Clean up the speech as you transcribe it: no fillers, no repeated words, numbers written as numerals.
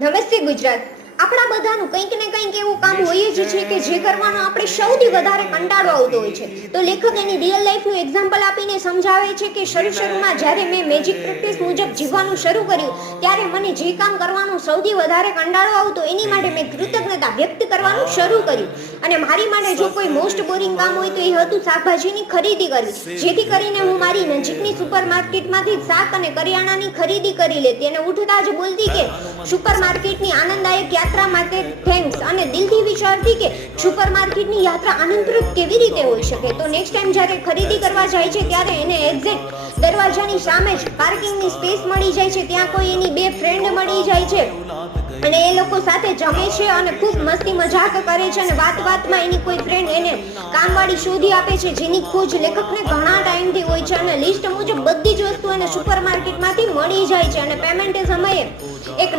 નમસ્તે ગુજરાત. આપણા બધાનું કંઈક ને કંઈક એવું કામ હોય જ છે કે જે કરવાનો આપણે સૌથી વધારે કંટાળો આવતો હોય છે. તો લેખક એની રિયલ લાઈફનું એક્ઝામ્પલ આપીને સમજાવે છે કે શરૂમાં જ્યારે મેં મેજિક પ્રેક્ટિસ મુજબ જીવવાનું શરૂ કર્યું ત્યારે મને જે કામ કરવાનો સૌથી વધારે કંટાળો આવતો એની માટે મેં કૃતજ્ઞતા વ્યક્ત કરવાનું શરૂ કર્યું અને મારી માટે જો કોઈ મોસ્ટ બોરિંગ કામ હોય તો એ હતું શાકભાજીની ખરીદી કરવી, જેથી કરીને હું મારી નજીકની સુપર માર્કેટમાંથી શાક અને કરિયાણાની ખરીદી કરી લેતી અને ઉઠતા જ બોલતી કે સુપર માર્કેટની આનંદદાયક યાત્રા માટે થેન્ક્સ અને દિલથી વિચારતી કે સુપર માર્કેટની યાત્રા આનંદપ્રદ કેવી રીતે હોઈ શકે. તો નેક્સ્ટ ટાઈમ જ્યારે ખરીદી કરવા જાય છે ત્યારે એને એક્ઝેક્ટ દરવાજાની સામે જ પાર્કિંગની સ્પેસ મળી જાય છે, ત્યાં કોઈ એની બે ફ્રેન્ડ મળી જાય છે અને એ લોકો સાથે જમે છે અને ખૂબ મસ્તી મજાક કરે છે અને વાતમાં એની કોઈ ફ્રેન્ડ એને કામવાળી શોધી આપે છે જેની ખોજ લેખકને ઘણા ટાઈમથી હોય છે અને લિસ્ટ મુજબ બધી જ વસ્તુ એને સુપર માર્કેટમાંથી મળી જાય છે અને પેમેન્ટ સમયે એક